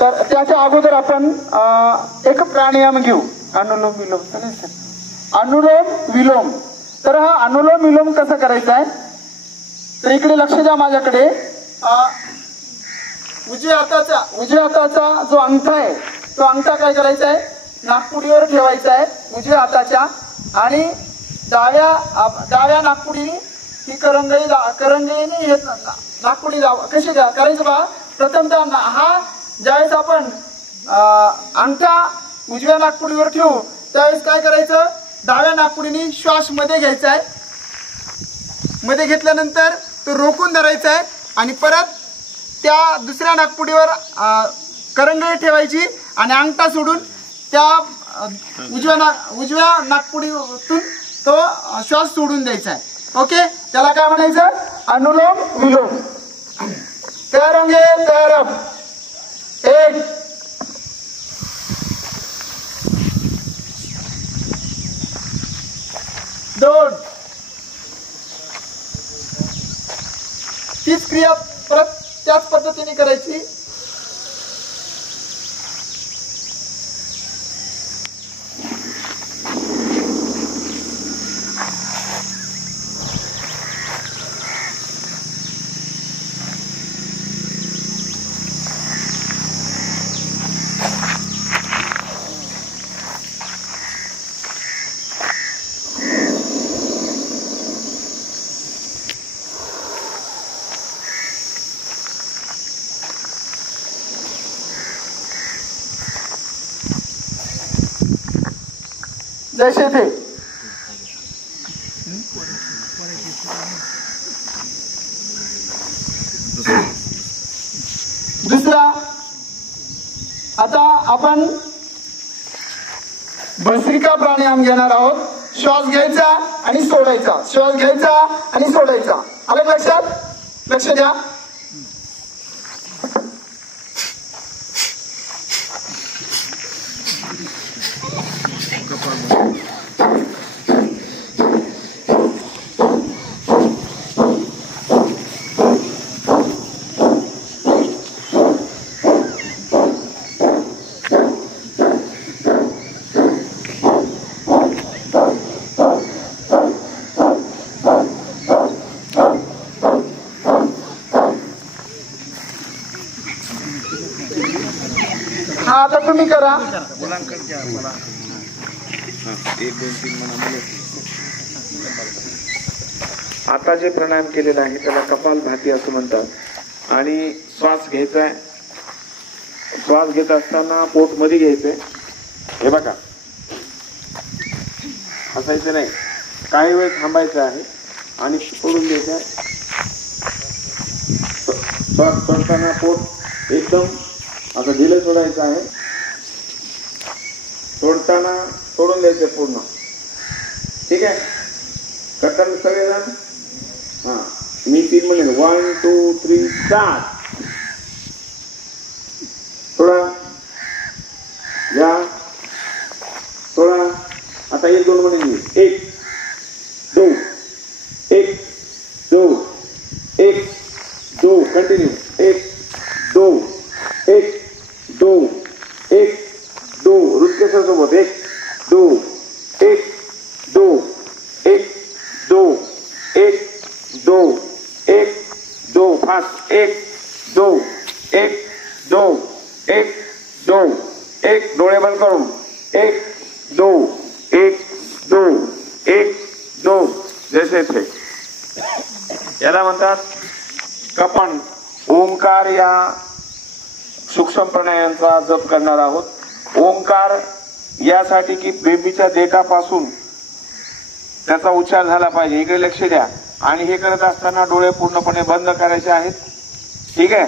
तर त्याच्या अगोदर आपण एक प्राणायाम घेऊ. अनुलोम विलोम चालेल सर. अनुलोम विलोम. तर हा अनुलोम विलोम कसा करायचा आहे तर इकडे लक्ष द्या माझ्याकडे. उजव्या हाताचा जो अंगठा आहे तो अंगठा काय करायचा आहे नाकपुडीवर ठेवायचा आहे उजव्या हाताच्या. आणि डाव्या नाकपुडीने ही करंगळीने हे नाकपुडी कशी करायचं बा. प्रथमतः हा ज्यावेळेस आपण अंगठा उजव्या नाकपुडीवर ठेवू त्यावेळेस काय करायचं डाव्या नाकपुडीने श्वास मध्ये घ्यायचा आहे. मध्ये घेतल्यानंतर तो रोखून धरायचा आहे आणि परत त्या दुसऱ्या नाकपुडीवर करंगळी ठेवायची आणि अंगठा सोडून त्या उजव्या नाकपुडीतून तो श्वास सोडून द्यायचा आहे. ओके. त्याला काय म्हणायचं अनुलोम विलोम. तयार होंगे. तयार अब. 1 2 तीच क्रिया परत त्याच पद्धतीने करायची. जैसे थे. दुसरा आता आपण भस्त्रिका प्राणायाम घेणार आहोत. श्वास घ्यायचा आणि सोडायचा. श्वास घ्यायचा आणि सोडायचा. आलं लक्षात. लक्ष द्या. हा आता तुम्ही करा. आता जे प्राणायाम केलेला आहे त्याला कपालभाती असं म्हणतात. आणि श्वास घ्यायचा आहे. श्वास घेत असताना पोट मध्ये घ्यायचंय. हे बघा हसायचं नाही. काही वेळ थांबायचं आहे आणि सोडून द्यायचं आहे. श्वास सोडताना पोट एकदम आता ढिलं सोडायचं आहे. सोडताना सोडून द्यायचं पूर्ण. ठीक आहे. करताना सगळेजण हा मी 3 म्हणेन 1 2 3 स्टार्ट. सोडा या सोडा. आता 1 2 म्हणेन 1 2 1 2 1 2 कंटिन्यू 1 2 1 2 1 2 रुचकेसर सोबत 1 2 1 2 1 2 1 2 1 2 फास्ट 1 2 1 2 1 2 1 डोळे बंद करून 1 2 1 2 1 2 जैसे थे. याला म्हणतात कपन. ओंकार या सूक्ष्म प्राणायामाचा जप करणार आहोत. ओंकार यासाठी की बेबीच्या देठापासून त्याचा उच्चार झाला पाहिजे. इकडे लक्ष द्या. आणि हे करत असताना डोळे पूर्णपणे बंद करायचे आहेत. ठीक आहे.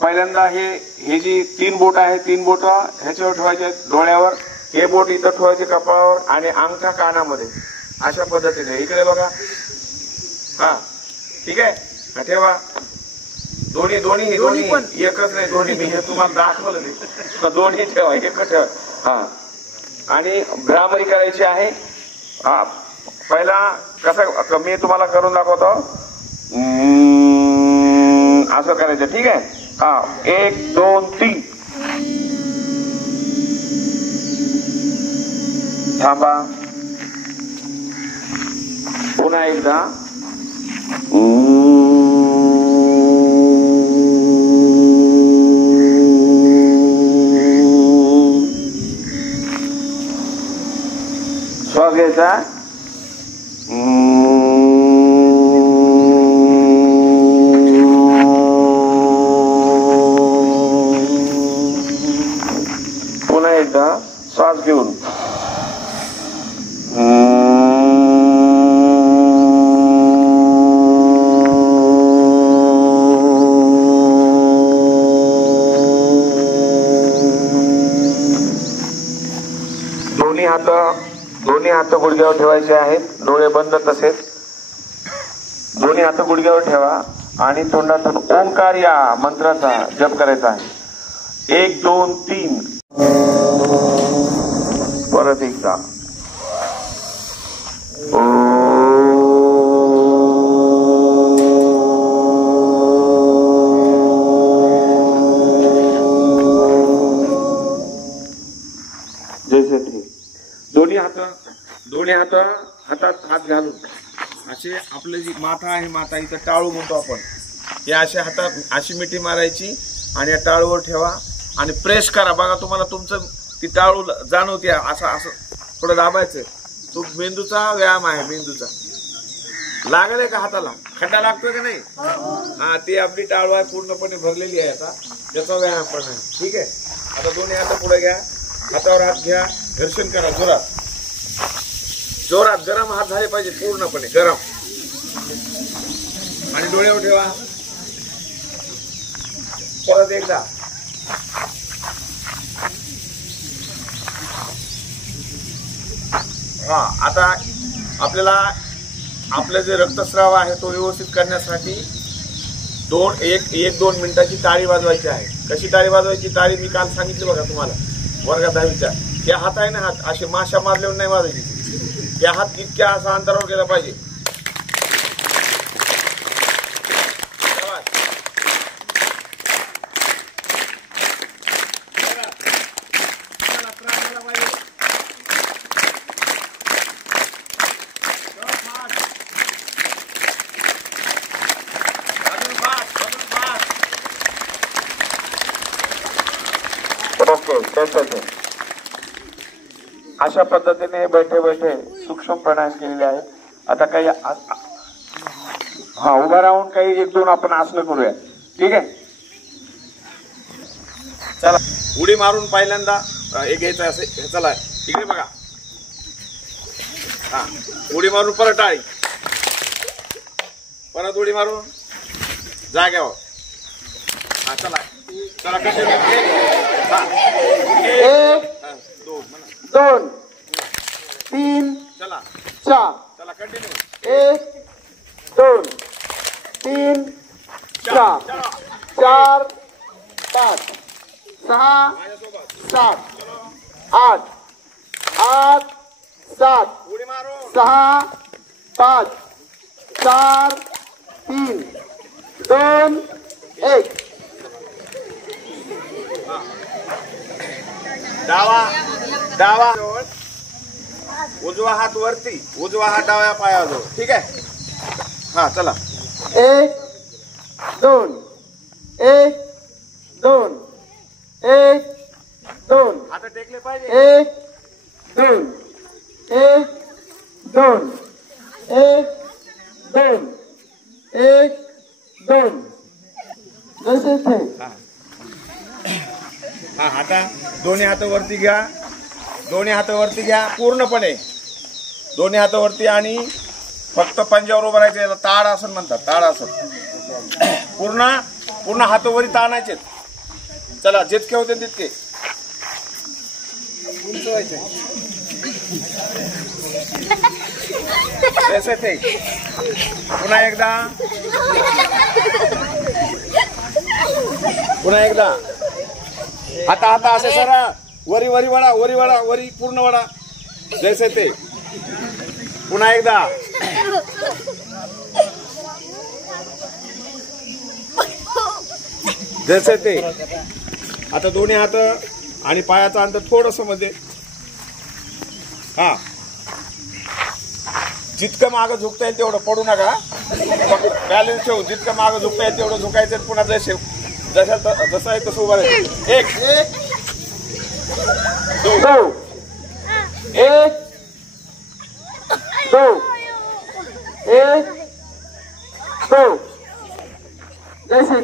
पहिल्यांदा हे जी 3 बोट आहे 3 बोट ह्याच्यावर ठेवायचे डोळ्यावर. हे बोट इथं ठेवायचे कपाळावर आणि अंगठा कानामध्ये अशा पद्धतीने. इकडे बघा. हा ठीक आहे. ठेवा. दोन्ही पण एकच नाही. दोन्ही मी हे तुम्हाला दाखवलं नाही. दोन्ही ठेवा. एक ठेवा. हा आणि भ्रामरी करायची आहे. हा पहिला कसं मी तुम्हाला करून दाखवतो. असं करायचं. ठीक आहे. हा 1 2 3 थांबा. पुन्हा एकदा. श्वास घ्यायचा. पुन्हा एकदा श्वास घेऊन. दोन्ही हात गुडघ्यावर ठेवायचे आहेत. डोळे बंद. तसेच दोन्ही हात गुडघ्यावर ठेवा आणि तोंडातून ओंकार या मंत्राचा जप करायचा आहे. 1 2 3. परत एकदा. जैसे थे. दोन्ही हातात हात घालून असे आपलं जी माथा आहे, माथा इथं टाळू म्हणतो आपण, या अशा हातात अशी मिठी मारायची आणि या टाळूवर ठेवा आणि प्रेस करा. बघा तुम्हाला तुमचं ती टाळू जाणवते. असं थोडं दाबायचं. तो मेंदूचा व्यायाम आहे. मेंदूचा लागले का हाताला? खड्डा लागतोय का नाही? हा, ती आपली टाळू आहे, पूर्णपणे भरलेली आहे. आता त्याचा व्यायाम पण आहे. ठीक आहे. आता दोन्ही हात पुढे घ्या. हातावर हात घ्या. घर्षण करा जोरात. जोरात. गरम हात झाले पाहिजे, पूर्णपणे गरम. आणि डोळ्यावर ठेवा. परत एकदा. हा, आता आपल्याला आपलं जे रक्तस्राव आहे तो व्यवस्थित करण्यासाठी 1-2 मिनिटाची टाळी वाजवायची आहे. कशी टाळी वाजवायची? टाळी मी काल सांगितली बघा तुम्हाला वर्गात 10वीच्या. या हात आहे ना, हात असे माशा मारल्यावर नाही वाजवायची. या हात इतक्या असा अंतरावर गेला पाहिजे. ओके. अशा पद्धतीने बैठे बैठे सूक्ष्म प्राणायाम केलेले आहेत. आता काही उभा राहून काही 1-2 आपण आसनं करूया. ठीक आहे. चला, उडी मारून पहिल्यांदा एक घ्यायचं असे. चला इकडे बघा. हा, उडी मारून परत टाळी. परत उडी मारून जाग्यावर. हा, चला चला. 1 2 3 चला 4. चला कंटिन्यू. 1 2 3 4 4 5 6 7 8 8 7 उडी मारून 6 5 4 3 2 1. डावा उजवा हात वरती. उजवा हात डाव्या पायाजवळ. ठीक आहे. हा, चला. 1 2 1 2 1 2. हात टेकले पाहिजे. 1 2 1 2 1 2 1 2. जसे थे. हा, आता दोन्ही हात वरती घ्या. दोन्ही हात वरती घ्या पूर्णपणे. दोन्ही हात वरती आणि फक्त पंजावर उभं राहायचं. याला ताडासन म्हणतात. ताडासन. पूर्ण हात वरी ताणायचे. चला, जितके होते तितके. तसे ते. पुन्हा एकदा. आता असे सरळ वरी वरी पूर्ण वडा. जैसे ते. पुन्हा एकदा. जैसे ते. आता दोन्ही हात आणि पायाचं अंतर थोडस मध्ये. हा जितकं मागं झुकता येईल तेवढं पडू नका. बॅलन्स ठेवून जितकं मागं झुकता येईल तेवढं झुकायचं. पुन्हा जसं आहे तसं उभा राहायचं. एक दोन एक दो एक दो. जय श्री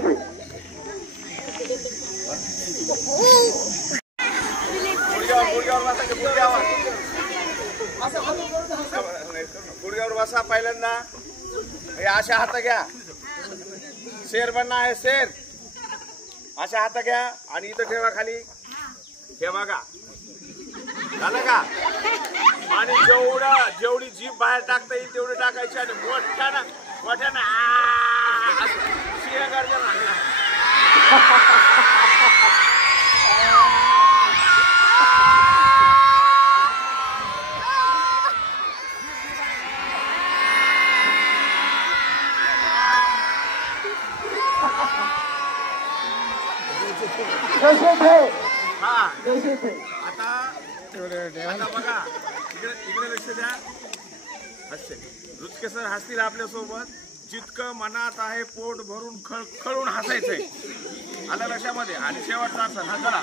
गुडघ्यावर बसा. पहिल्यांदा हे अशा हात घ्या. शेर बनणं आहे. शेर अशा हात घ्या आणि इथं ठेवा खाली. हे बघा झालं का. आणि जेवढी जीभ बाहेर टाकता येईल तेवढी टाकायची आणि मोठ्यानं शिया करायच्या लागला. आता बघा इकडे लक्ष द्या. हसते रुचकेसर हसतील आपल्यासोबत. जितकं मनात आहे पोट भरून खळून हसायचंय. आलं लक्षामध्ये. आणि शेवटचा असेल हा चला.